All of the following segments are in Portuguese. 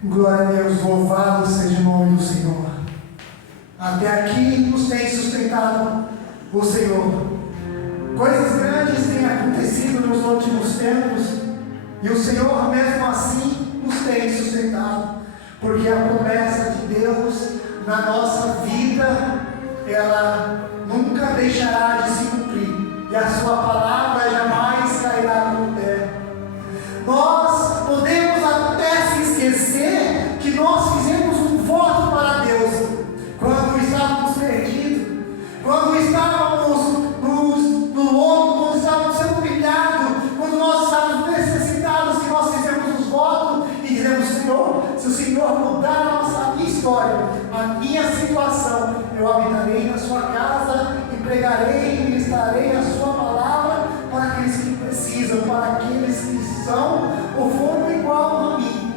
Glória a Deus, louvado seja o nome do Senhor. Até aqui nos tem sustentado o Senhor. Coisas grandes têm acontecido nos últimos tempos e o Senhor mesmo assim nos tem sustentado, porque a promessa de Deus na nossa vida, ela nunca deixará de se cumprir e a sua palavra jamais cairá por terra. Nós podemos até se esquecer que nós fizemos um voto para Deus quando estávamos perdidos, quando estávamos no lodo, quando estávamos sendo humilhados, quando nós estávamos necessitados, que nós fizemos um voto e dizemos: Senhor, se o Senhor mudar a minha história, a minha situação, eu habitarei na sua casa e pregarei e ministrarei a sua palavra para aqueles que precisam, para aqueles que são ou foram igual a mim,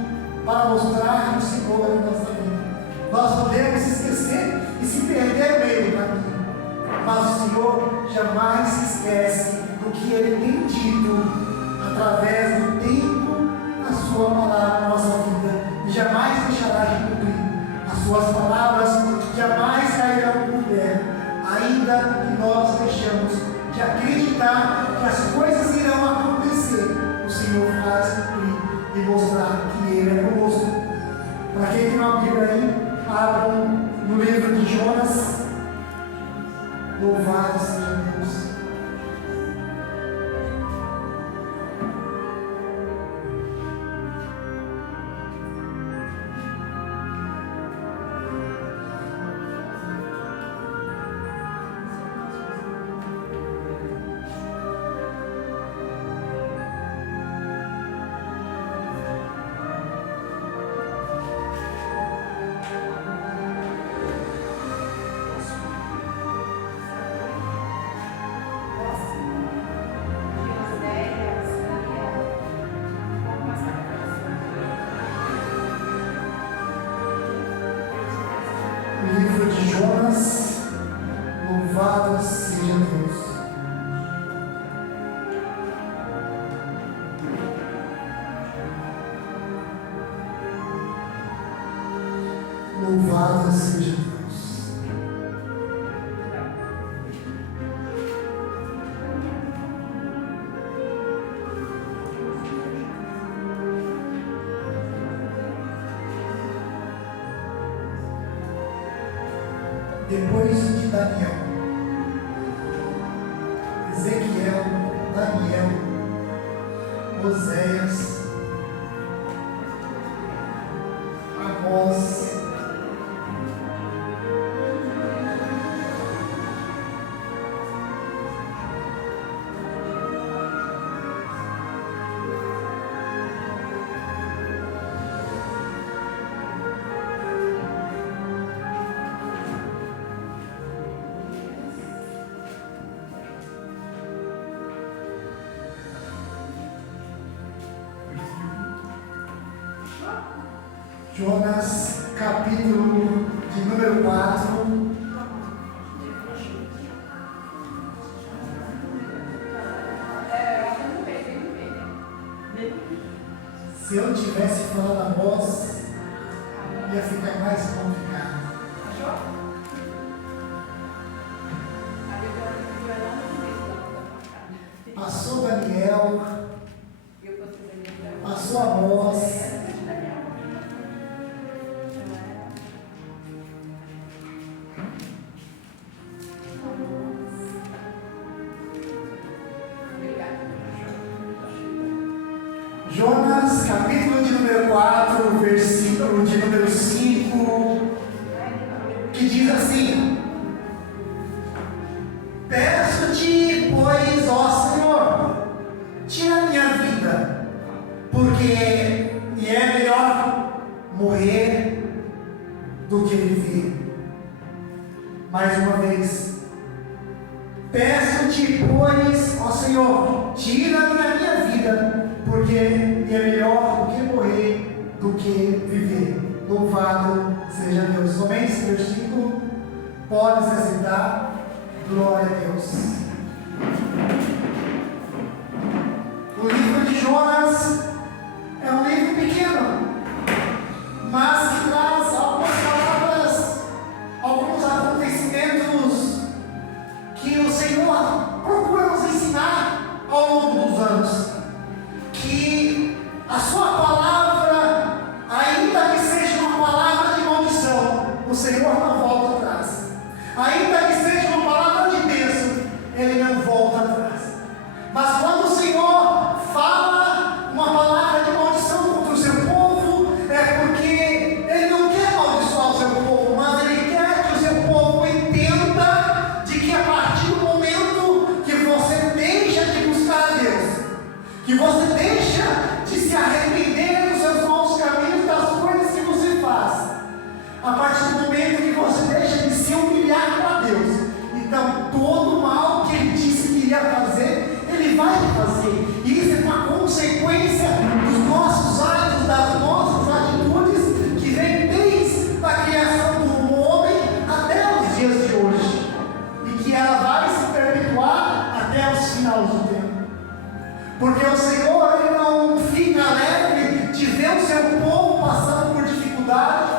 para mostrar o Senhor em nossa vida. Nós podemos esquecer e se perder no meio do caminho, mas o Senhor jamais se esquece do que Ele tem dito através do tempo na sua palavra na nossa vida, e jamais deixará de cumprir. As suas palavras jamais cairão por terra, ainda que nós deixamos de acreditar que as coisas irão acontecer. O Senhor faz cumprir e mostrar que Ele é conosco. Para quem tem uma Bíblia aí, abram no livro de Jonas. Louvado seja Deus. Livro de Jonas, louvado seja Deus. Louvado seja Deus. Depois de Daniel, Ezequiel, Daniel, Oséias, Amós, Jonas, capítulo de número 4. Se eu tivesse falado a voz, ia ficar mais complicado. Passou Daniel, passou Amós, Jonas, capítulo de número 4, versículo de número 5, que diz assim: peço-te, pois, ó Senhor, tira a minha vida, porque me é melhor morrer do que viver. Mais uma vez, peço-te, pois, ó Senhor, tira a minha vida, porque é melhor do que morrer do que viver. Louvado seja Deus. Somente esse versículo pode se aceitar. Glória a Deus. O livro de Jonas é um livro pequeno, e você deixa de se arrepender dos seus maus caminhos, das coisas que você faz, a partir do momento que você deixa de se humilhar para Deus, então todo o mal que Ele disse que iria fazer, Ele vai fazer. E isso é uma consequência dos nossos atos, das nossas atitudes, que vem desde a criação do homem até os dias de hoje, e que ela vai se perpetuar até os finais do tempo. Porque o Senhor, Ele não fica alegre de ver o seu povo passando por dificuldade.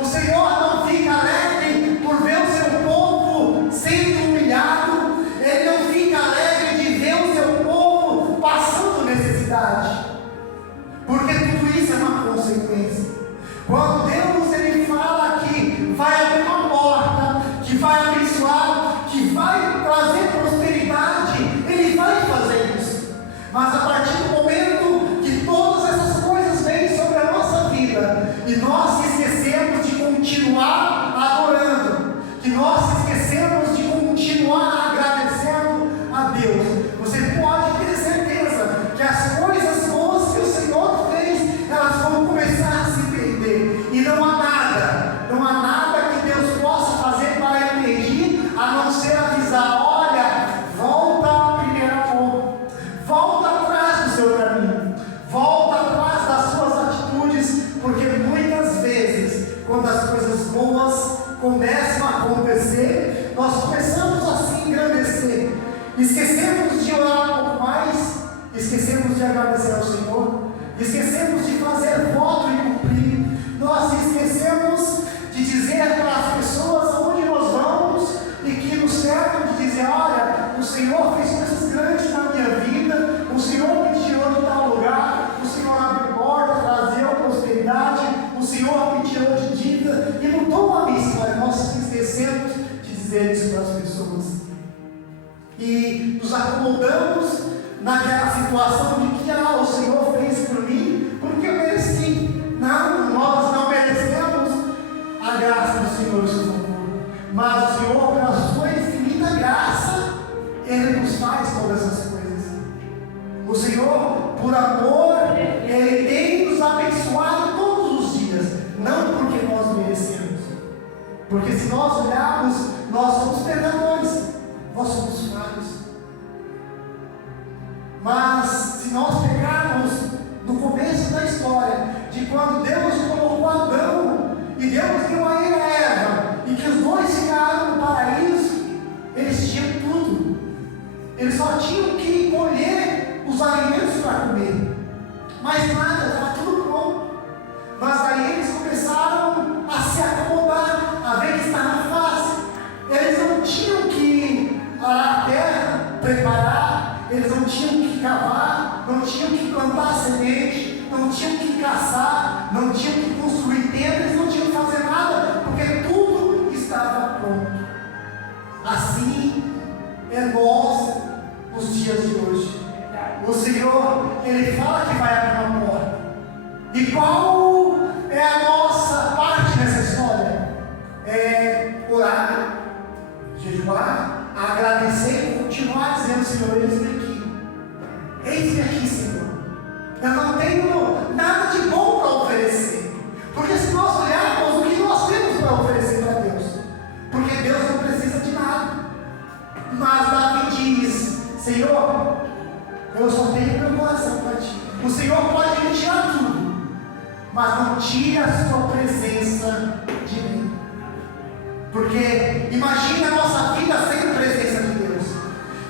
O Senhor não fica alegre por ver o seu povo sendo humilhado. Ele não fica alegre de ver o seu povo passando necessidade. Porque tudo isso é uma consequência. Quando Deus Ele fala que vai abrir uma porta, que vai abençoar, que vai trazer prosperidade, Ele vai fazer isso. Mas a partir do momento que todas essas coisas vêm sobre a nossa vida e nós esquecemos de continuar adorando, que nós esquecemos de continuar agradecendo a Deus, você pode ter certeza que as coisas boas que o Senhor fez, elas vão começar a se perder. E não há nada que Deus possa fazer para impedir, a não ser avisar: olha, volta ao primeiro amor, volta atrás do seu caminho, volta atrás das suas atitudes, porque muitas vezes, quando as coisas boas começam a acontecer, nós começamos a se engrandecer, esquecemos de orar um pouco mais, esquecemos de agradecer ao Senhor, esquecemos de fazer voto e cumprir, nós esquecemos de dizer para as pessoas aonde nós vamos e que nos cercam, de dizer: olha, o Senhor fez coisas grandes na minha vida, o Senhor me tirou de tal lugar, o Senhor abriu porta, trazeu prosperidade, o Senhor me tirou de dívida e mudou a minha história. Nós esquecemos de dizer isso para as pessoas e nos acomodamos naquela situação de que o Senhor fez por mim porque eu mereci. Não, nós não merecemos a graça do Senhor, seu favor, mas o Senhor, pela sua infinita graça, Ele nos faz todas essas coisas. O Senhor, por amor, Ele tem nos abençoado todos os dias, não porque nós merecemos, porque se nós olharmos, nós somos pecadores, nós somos fracos. Mas se nós pegarmos no começo da história, de quando Deus colocou Adão e Deus deu a ele a Eva, e que os dois ficaram no paraíso, eles tinham tudo, eles só tinham que colher os alimentos para comer, mais nada, estava tudo pronto. Mas aí eles começaram a se acomodar, a ver que estava fácil. Eles não tinham que arar a terra, preparar, eles não tinham que cavar, não tinham que plantar semente, não tinham que caçar, não tinham que construir tendas, eles não tinham que fazer nada, porque tudo estava pronto. Assim é nós nos dias de hoje. O Senhor, Ele fala que vai abrir uma porta. E qual é a nossa parte nessa história? É orar, jejuar, agradecer e continuar dizendo: Senhor, eis-me aqui. Eis-me aqui, Senhor. Eu não tenho nada de bom para oferecer. Porque se nós olharmos o que nós temos para oferecer para Deus, porque Deus não precisa de nada. Mas Davi diz: Senhor, eu só tenho meu coração para Ti. O Senhor pode me tirar tudo, mas não tire a Sua presença de mim. Porque imagine a nossa vida sem a presença de Deus.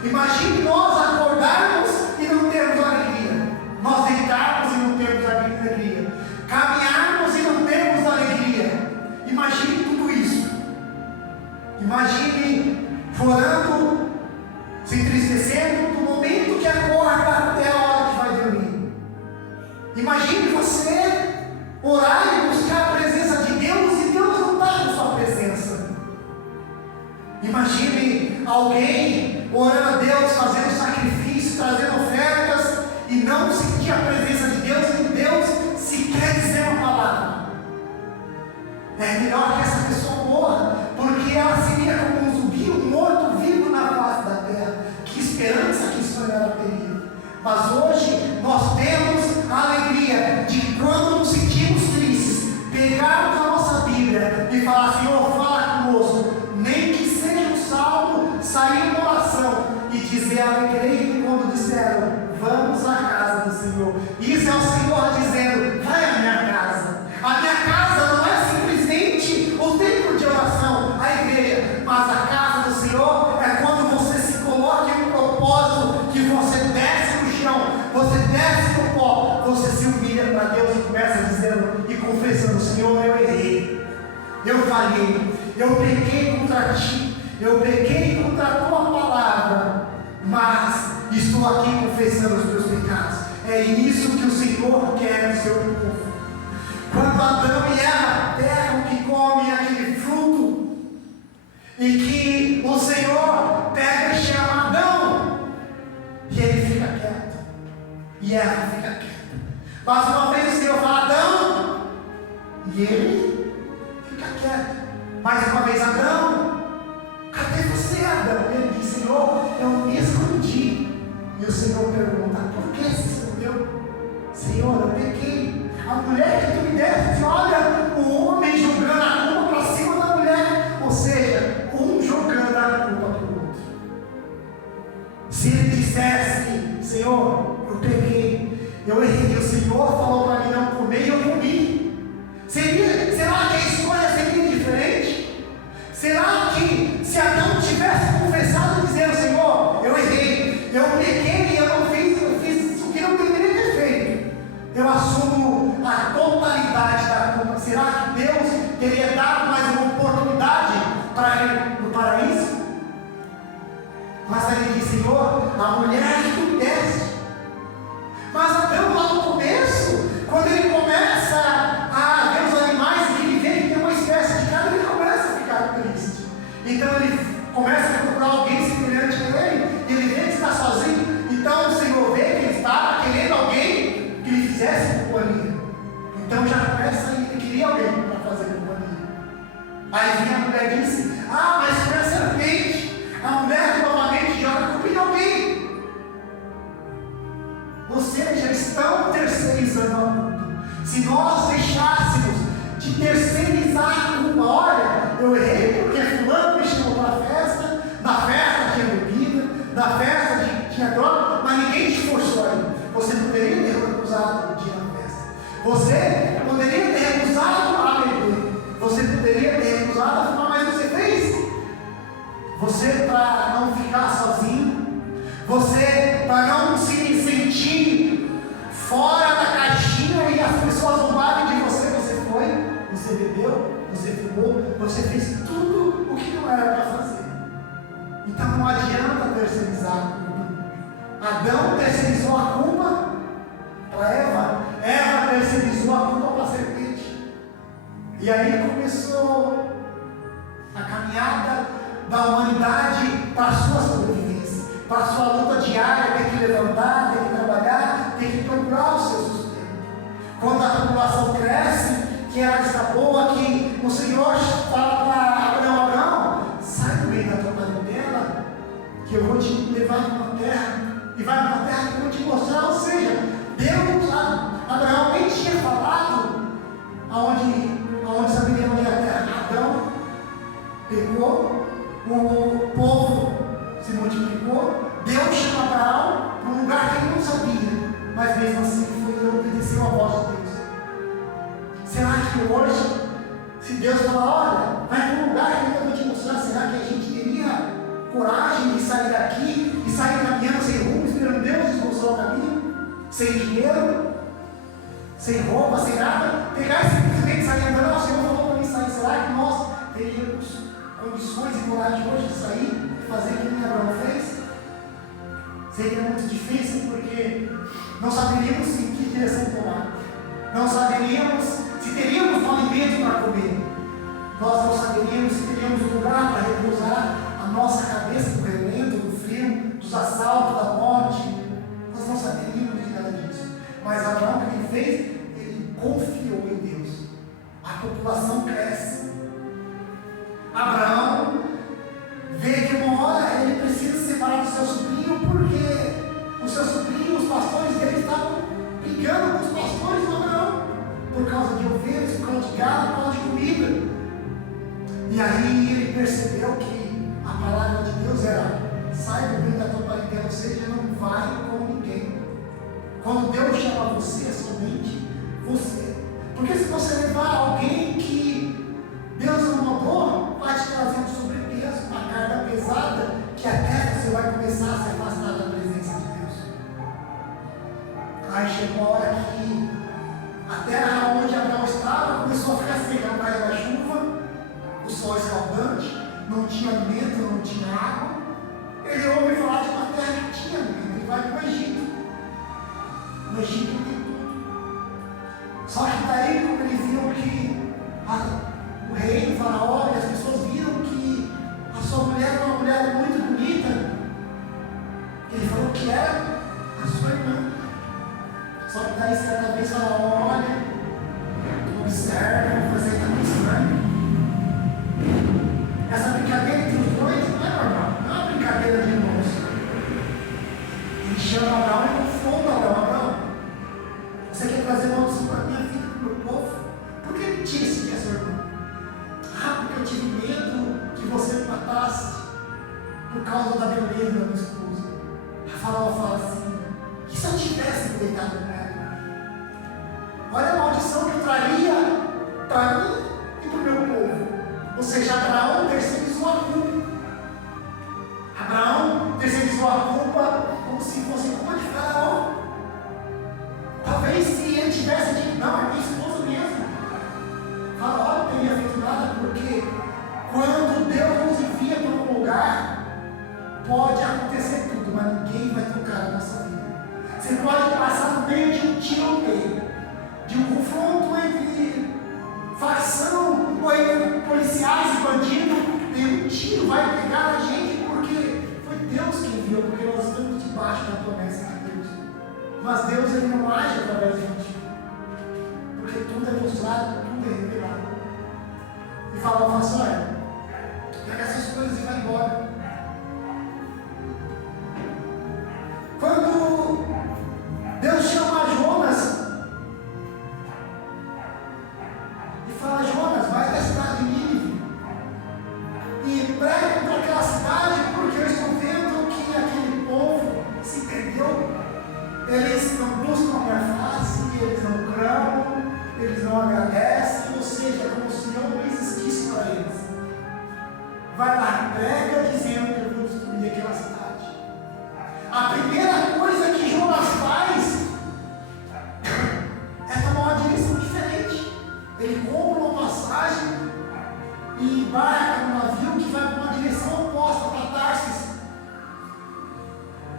Imagine nós acordarmos e não termos alegria, nós deitarmos e não termos alegria, caminharmos e não termos alegria. Imagine tudo isso. Imagine chorando, se entristecendo do momento que acorda até a hora que vai dormir. Imagine você orar e buscar a presença de Deus e Deus não está com sua presença. Imagine alguém orando a Deus, fazendo sacrifício, trazendo ofertas e não sentir a presença de Deus e Deus sequer dizer uma palavra. É melhor que essa pessoa morra, porque ela seria como um zumbi, um morto-vivo na face da terra. Que esperança que isso ela teria. Mas hoje nós me alegrei quando disseram: vamos à casa do Senhor. Isso é o Senhor dizendo: vai à minha casa. A minha casa não é simplesmente o templo de oração, a igreja, mas a casa do Senhor é quando você se coloca em um propósito, que você desce no chão, você desce no pó, você se humilha para Deus e começa dizendo e confessando: Senhor, eu errei, eu falhei, eu pequei contra ti, eu pequei contra a tua palavra, mas estou aqui confessando os meus pecados. É isso que o Senhor quer no seu povo. Quando Adão e Eva pegam que comem aquele fruto, e que o Senhor pega e chama Adão, e ele fica quieto, e Eva fica quieta. Mas uma vez o Senhor fala: Adão, e ele fica quieto. Mais uma vez: Adão, cadê você, Adão? Ele diz: Senhor, eu me escondi. E o Senhor pergunta: por que se escondeu? Senhor, eu pequei. A mulher que tu me deste, olha, o homem jogando a culpa para cima da mulher. Ou seja, um jogando a culpa para o outro. Se ele dissesse: Senhor, eu pequei, eu errei, o Senhor falou para mim não comer e eu comi, será que a escolha seria diferente? Será que se Adão tivesse confessado, dizendo: Senhor, eu errei, eu pequei, eu fiz o que não deveria ter feito, eu assumo a totalidade da culpa, será que Deus teria dado mais uma oportunidade para ele no paraíso? Mas ele diz: Senhor, a mulher que tu deste. Mas Adão, lá no começo, quando ele começa a ver os animais e que ele vê que tem uma espécie de cada, ele começa a ficar triste. Então ele começa a procurar alguém semelhante a ele, e ele vê que está sozinho. Então o Senhor vê que ele estava querendo alguém que lhe fizesse companhia. Então já começa, ele queria alguém para fazer companhia. Aí vinha a mulher e disse: mas foi a serpente. A mulher novamente joga a culpa em alguém. Ou seja, estão terceirizando a culpa. Se nós deixássemos de terceirizar a culpa: olha, eu errei porque fulano me chamou para a festa, na festa tinha bebida, na festa tinha droga, mas ninguém te forçou aí. Você poderia ter recusado o dia na festa, você poderia ter recusado a beber, você poderia ter recusado a fumar, mas você fez. Você, para não ficar sozinho, você, para não se sentir fora da caixinha e as pessoas zombarem de você, você foi, você bebeu, você fumou, você fez tudo o que não era para fazer. Então não adianta terceirizar a culpa. Adão terceirizou a culpa para Eva, Eva terceirizou a culpa para a serpente. E aí começou a caminhada da humanidade para a sua sobrevivência, para a sua luta diária. Tem que levantar, tem que trabalhar, tem que procurar o seu sustento. Quando a população cresce, que ela está boa, que o Senhor fala para Abraão: Abraão, sai do meio da tua parentela, que eu vou te levar para uma terra, e vai para uma terra que eu vou te mostrar. Ou seja, Deus, Abraão nem tinha falado aonde saberia onde era a terra. Adão pegou, o povo se multiplicou, Deus chama Abraão para um lugar que ele não sabia, mas mesmo assim ele obedeceu a voz de Deus. Será que hoje, se Deus falar: olha, vai para um lugar que eu vou te mostrar, será que a gente teria coragem de sair daqui e sair caminhando sem rumo, esperando Deus nos mostrar o caminho, sem dinheiro, sem roupa, sem nada, pegar e simplesmente sair andando? O Senhor falou para mim sair. Será que nós teríamos condições e coragem hoje de sair e fazer o que Abraão fez? Seria muito difícil, porque não saberíamos em que direção tomar, não saberíamos se teríamos um alimento para comer, nós não saberíamos se teríamos um lugar para repousar a nossa cabeça do relento, do frio, dos assaltos, da morte. Nós não saberíamos de nada disso. Mas Abraão, o que ele fez? Ele confiou em Deus. A população cresce. Abraão vê que uma hora ele precisa se separar do seu sobrinho, porque o seu sobrinho, os pastores dele estavam brigando com os pastores do Abraão, por causa de ovelhas, por causa de gado, por causa de comida. E aí ele percebeu que a palavra de Deus era: você já não vai com ninguém. Quando Deus chama você, é somente você. Porque se você levar alguém que Deus não mandou, vai te trazer um sobrepeso, uma carga pesada, que até você vai começar a se afastar da presença de Deus. Aí chegou a hora que a terra onde Abraão estava começou a ficar seca, não caía da chuva, o sol escaldante, não tinha alimento, não tinha água. Ele ouve falar de uma terra que tinha alimento, ele vai para o Egito. No Egito tem tudo. Só que daí, quando ele viu que o rei, o faraó, e as pessoas viram que a sua mulher era uma mulher muito bonita, ele falou que era a sua irmã. Só que daí, certa vez, o faraó olha, observa, fazer tão estranho. Essa brincadeira entre os dois não é normal, não é uma brincadeira de irmãos. Ele chama Abraão e confronta Abraão. Abraão, você quer trazer maldição para a minha vida, para o meu povo? Por que ele disse que é sua irmã? Ah, porque eu tive medo que você me matasse por causa da beleza da minha esposa. A faraó fala assim: e se eu tivesse deitado com ela? Olha a maldição que eu traria para mim e para o meu povo. Ou seja, Abraão terceirizou a culpa. Abraão terceirizou a culpa como se fosse culpa de Faraó. Talvez se ele tivesse dito, não, é minha esposa mesmo, Faraó não teria feito nada, porque quando Deus nos envia para um lugar, pode acontecer tudo, mas ninguém vai tocar a nossa vida. Você pode passar no meio de um tiroteio, de um confronto entre facção ou entre policiais e bandidos, e um tiro vai pegar a gente, porque foi Deus que enviou, porque nós estamos debaixo da promessa de Deus. Mas Deus, ele não age através de um tiro, porque tudo é mostrado, tudo é revelado. E falou assim: olha, pega essas coisas e vai embora. Quando Deus chama Jonas e fala: Jonas, vai da cidade de Nínive e prega para aquela cidade, porque eu estou vendo que aquele povo se perdeu. Eles não buscam a minha face, eles não clamam, eles não agradecem, ou seja, é como se eu não existisse para eles. Vai lá, prega dizendo que eu vou destruir aquela cidade. A primeira coisa que Jonas faz é tomar uma direção diferente. Ele compra uma passagem e embarca no navio que vai para uma direção oposta, para Tarsis.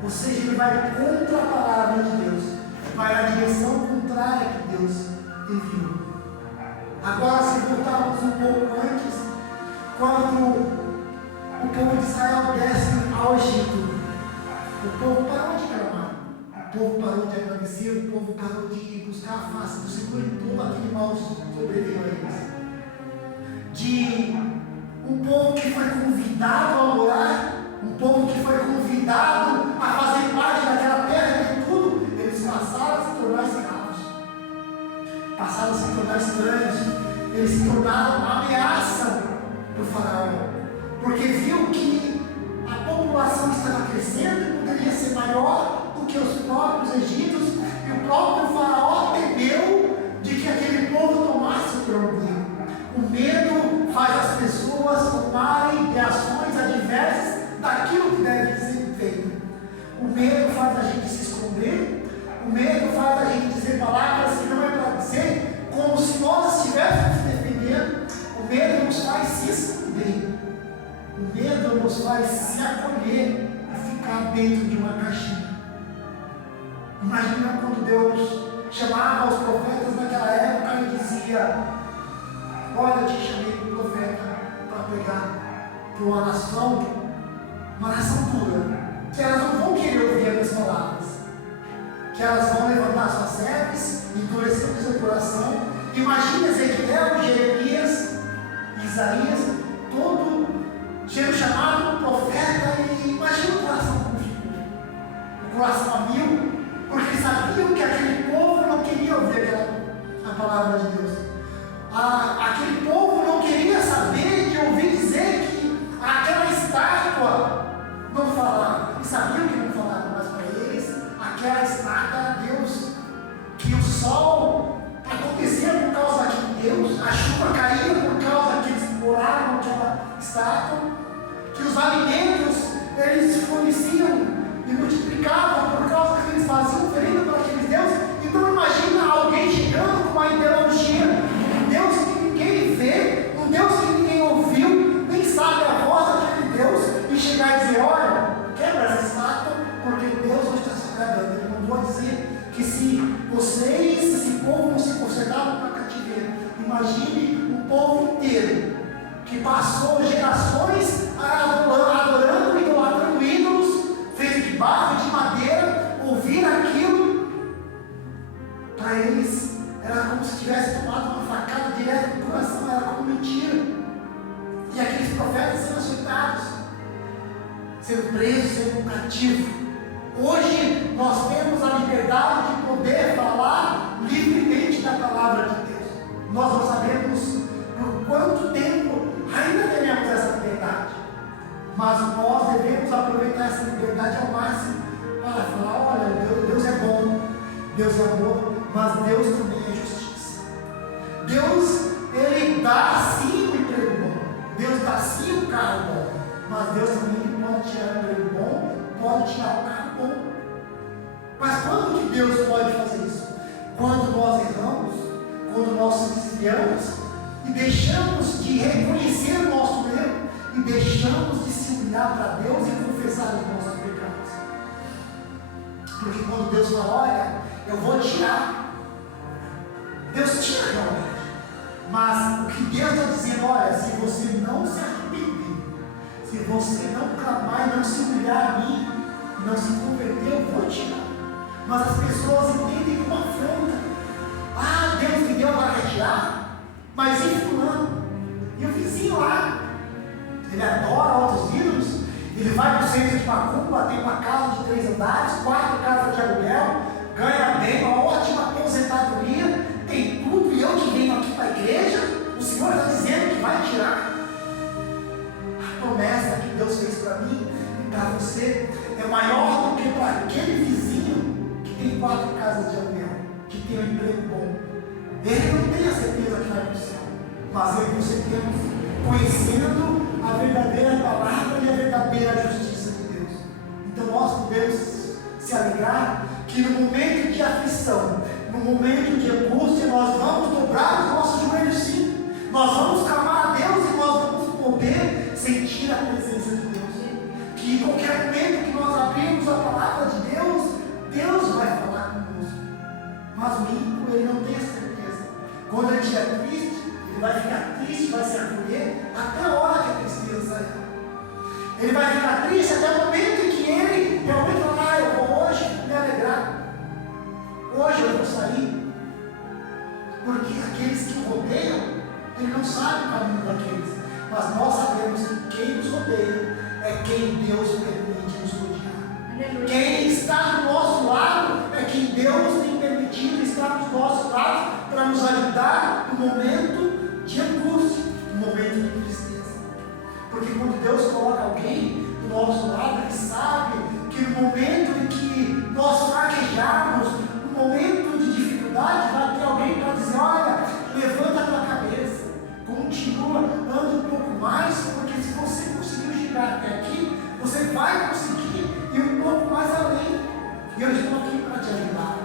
Ou seja, ele vai contra a palavra de Deus, vai na direção contrária que Deus enviou. Agora, se voltarmos um pouco antes, quando o povo de Israel desce ao Egito, o povo parou de clamar, o povo parou de agradecer, o povo parou de buscar a face do Senhor, e todo aquele mal sobreveio a eles. De um povo que foi convidado a orar, um povo que foi convidado a fazer parte daquela terra de tudo, eles passaram a se tornar escravos, passaram a se tornar estranhos, eles se tornaram uma ameaça para o faraó, porque viu que a população estava crescendo e poderia ser maior do que os próprios egípcios, e o próprio faraó temeu de que aquele povo tomasse o trono dele. O medo faz as pessoas tomarem reações adversas daquilo que deve ser feito. O medo faz a gente se esconder, o medo faz a gente dizer palavras que não é para dizer, como se nós estivéssemos se defendendo. O medo nos faz se esconder, o medo nos faz se acolher e ficar dentro de uma caixinha. Imagina quando Deus chamava os profetas naquela época e dizia: olha, eu te chamei como profeta para pregar para uma nação dura, que elas não vão querer ouvir as minhas palavras, que elas vão levantar suas sebes, endurecer o seu coração. Imagina Ezequiel, Jeremias, Isaías, todo sendo chamado como profeta, e imagina o coração como ficou, o coração a mil, porque sabiam que aquele povo não queria ouvir a palavra de Deus. Aquele povo não queria saber de ouvir dizer que aquela estátua não falava. Eles sabiam que não falava. alimentos eles se forneciam e multiplicavam por causa que eles faziam oferenda para aqueles deuses. Então imagina alguém chegando com uma ideologia, um Deus que ninguém vê, um Deus que ninguém ouviu, nem sabe a voz daquele Deus, e chegar e dizer: olha, quebra essa estátua, porque Deus hoje está se agradando. Ele não pode dizer que se vocês, esse povo, não se consertaram para cativeiro, imagine o povo inteiro que passou gerações adorando e idolatrando ídolos feitos de barro e de madeira, ouvir aquilo, para eles era como se tivesse tomado uma facada direto no coração, era como mentira. E aqueles profetas sendo açoitados, sendo presos, sendo cativos. Hoje nós temos a liberdade de poder falar livremente da palavra de Deus. Nós não sabemos por quanto tempo ainda teremos essa liberdade, mas nós devemos aproveitar essa liberdade ao máximo para falar: olha, Deus é bom, Deus é amor, mas Deus também é justiça. Deus, Ele dá sim o emprego bom, Deus dá sim o carro bom, mas Deus também pode tirar o emprego bom, pode tirar o carro bom. Mas quando que Deus pode fazer isso? Quando nós erramos, quando nós nos desviamos e deixamos de reconhecer o nosso erro e deixamos de se humilhar para Deus e confessar os nossos pecados. Porque quando Deus fala: olha, eu vou tirar, Deus tira realmente. Mas o que Deus está dizendo: olha, se você não se arrepender, se você não clamar e não se humilhar a mim, não se converter, eu vou tirar. Mas as pessoas entendem como afronta. Ah, Deus me deu para retirar, mas e fulano? E o vizinho lá? Ele adora outros ídolos, ele vai para o centro de Macumba, tem uma casa de 3 andares, 4 casas de aluguel, ganha bem, uma ótima aposentadoria, tem tudo, e eu que venho aqui para a igreja, o Senhor está dizendo que vai tirar. A promessa que Deus fez para mim e para você é maior do que para aquele vizinho que tem 4 casas de aluguel, que tem um emprego bom. Ele não tem a certeza que vai para o céu, mas eu e você temos, conhecendo a verdadeira palavra e a verdadeira justiça de Deus. Então nós podemos se alegrar que no momento de aflição, no momento de angústia, nós vamos dobrar os nossos joelhos, sim. Nós vamos clamar a Deus e nós vamos poder sentir a presença de Deus. Que em qualquer momento que nós abrirmos a palavra de Deus, Deus vai falar conosco. Mas o ímpio, ele não tem a certeza. Quando ele estiver triste, ele vai ficar triste, vai se acolher até a hora que a tristeza sair. Ele vai ficar triste até o momento em que ele realmente falar: ah, eu vou hoje me alegrar, hoje eu vou sair. Porque aqueles que o rodeiam, ele não sabe o caminho daqueles, mas nós sabemos que quem nos rodeia é quem Deus permite nos rodear. Quem está do nosso lado é quem Deus tem permitido estar dos nossos lados para nos ajudar no momento de angústia, no momento de tristeza. Porque quando Deus coloca alguém do nosso lado, Ele sabe que no momento em que nós fraquejarmos, no momento de dificuldade, vai ter alguém para dizer: olha, levanta a tua cabeça, continua, anda um pouco mais, porque se você conseguiu chegar até aqui, você vai conseguir ir um pouco mais além. E eu estou aqui para te ajudar.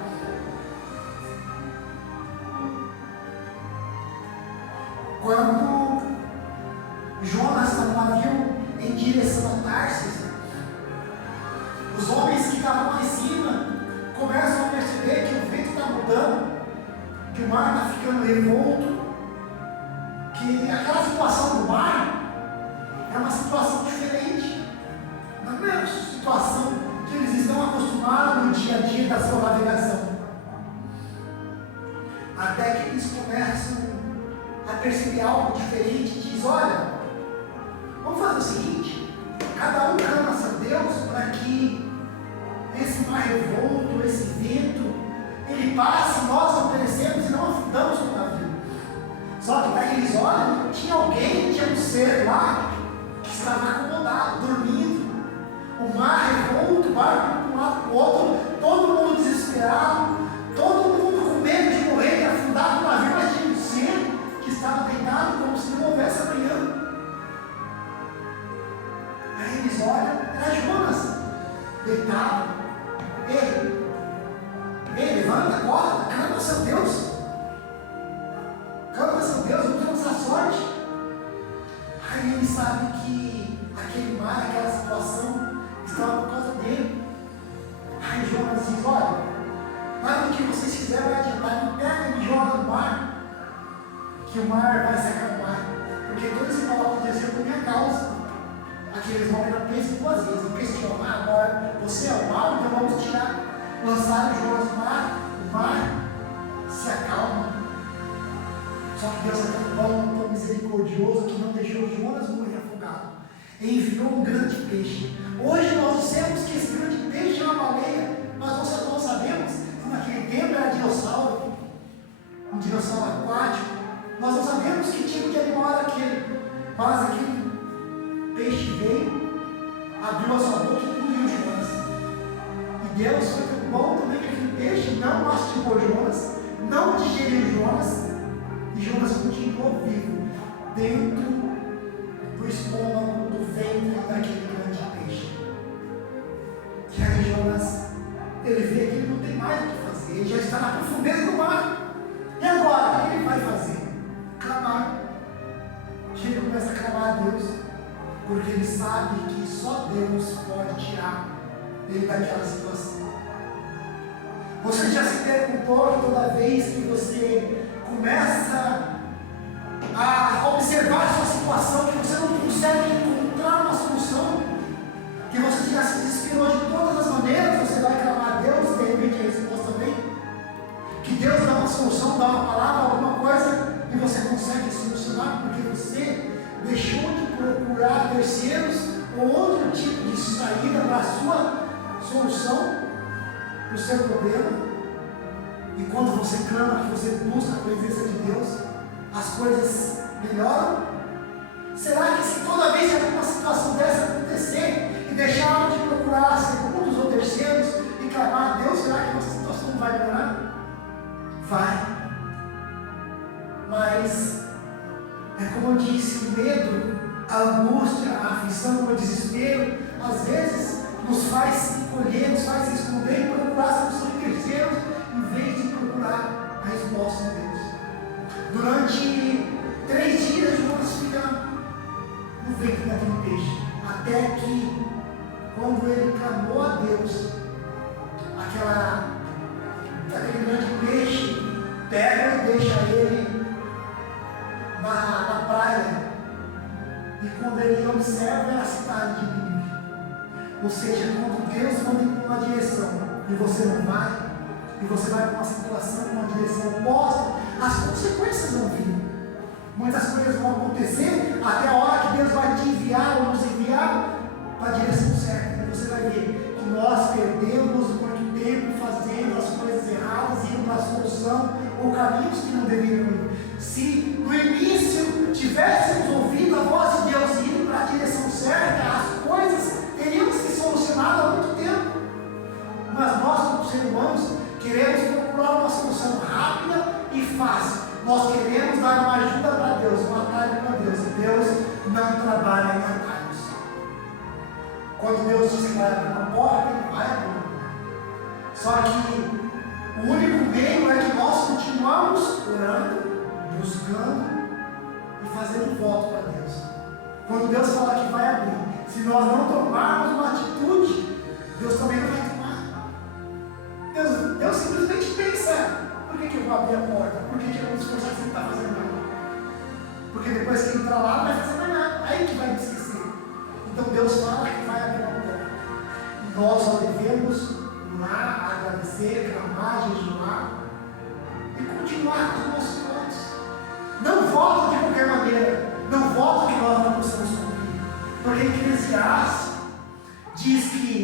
Quando Jonas está no navio em direção a Tarsis, os homens que estavam lá em cima começam a perceber que o vento está mudando, que o mar está ficando revolto, que aquela situação do mar é uma situação diferente, não é a mesma situação que eles estão acostumados no dia a dia da sua navegação. Até que eles começam a perceber algo diferente, diz: olha, vamos fazer o seguinte, cada um clama a Deus para que esse mar revolto, esse vento, ele passe, nós não perecemos e não afundamos no navio. Só que daí eles olham, tinha alguém, tinha um ser lá que estava acomodado, dormindo, o mar revolto, o barco de um lado para o outro, todo mundo desesperado, todo mundo com medo de morrer, de afundar no navio, mas tinha um ser que estava deitado como se não houvesse amanhã. Aí deitado. Ei, levanta, acorda, clama ao seu Deus. Clama ao seu Deus, não temos a sorte. Aí ele sabe que aquele mar, aquela situação, estava por causa dele. Aí Jonas diz: olha, nada do que vocês fizerem vai adiantar, me pega e me joga no mar, que o mar vai se acalmar, porque todo esse mal aconteceu por minha causa. Aqueles homens não pensam duas vezes, não pensam que agora você é o mal, então vamos tirar. Lançaram Jonas no mar, o mar se acalma. Só que Deus é tão bom, tão misericordioso, que não deixou Jonas morrer afogado. E enviou um grande peixe. Hoje nós dissemos que esse grande peixe é uma baleia, mas nós não sabemos se naquele tempo era dinossauro, um dinossauro aquático. Nós não sabemos que tipo de animal era aquele, mas aquele peixe veio, abriu a sua boca e engoliu Jonas. E Deus foi tão bom também que aquele peixe não mastigou Jonas, não digeriu Jonas, e Jonas continuou vivo dentro do estômago, do ventre daquele grande peixe. E aí Jonas, ele vê que ele não tem mais o que fazer, ele já está na profundeza do mar. E agora, o que ele vai fazer? Clamar. Ele começa a clamar a Deus, porque ele sabe que só Deus pode tirar ele daquela situação. Você já se perguntou que toda vez que você começa a observar a sua situação, que você não consegue encontrar uma solução, que você já se desesperou de todas as maneiras, você vai clamar a Deus, de repente a resposta vem, que Deus dá uma solução, dá uma palavra, alguma coisa, e você consegue solucionar, porque você deixou de procurar terceiros ou outro tipo de saída para a sua solução, para o seu problema. E quando você clama, que você busca a presença de Deus, as coisas melhoram? Será que se toda vez que alguma situação dessa acontecer e deixarmos de procurar segundos ou terceiros e clamar a Deus, será que a nossa situação não vai melhorar? Vai. Mas é como eu disse, o medo, a angústia, a aflição, o desespero, às vezes nos faz encolher, nos faz esconder e procurar a solução de terceiros, em vez de procurar a resposta de Deus. Durante 3 dias, Jonas fica no ventre daquele peixe, até que, quando ele clamou a Deus, aquele grande peixe pega e deixa ele na praia, e quando ele observa, é a cidade de Nínive. Ou seja, quando Deus manda em uma direção e você não vai, e você vai para uma situação, uma direção oposta, as consequências vão vir. Muitas coisas vão acontecer até a hora que Deus vai te enviar ou nos enviar para a direção certa. E você vai ver que nós perdemos muito tempo fazendo as coisas erradas, indo para a solução ou caminhos que não deveriam ir. Se no início tivéssemos ouvido a voz de Deus e ido para a direção certa, as coisas teriam se solucionado há muito tempo. Mas nós, como seres humanos, queremos procurar uma solução rápida e fácil. Nós queremos dar uma ajuda para Deus, um atalho para Deus. E Deus não trabalha em atalhos. Quando Deus diz que vai abrir uma porta, Ele vai abrir uma porta. Só que o único meio é que nós continuamos orando, buscando e fazendo voto para Deus. Quando Deus falar que vai abrir, se nós não tomarmos uma atitude, Deus também não vai tomar. Deus simplesmente pensa: por que eu vou abrir a porta? Por que eu vou me esforçar se não está fazendo nada? Porque depois que entrar lá, não vai fazer mais nada. Aí que vai me esquecer. Então Deus fala que vai abrir a porta. E nós só devemos orar, agradecer, clamar, jejuar e continuar com os nossos planos. Não volta de qualquer maneira. Não volta que nós não possamos cumprir. Porque Eclesiastes diz que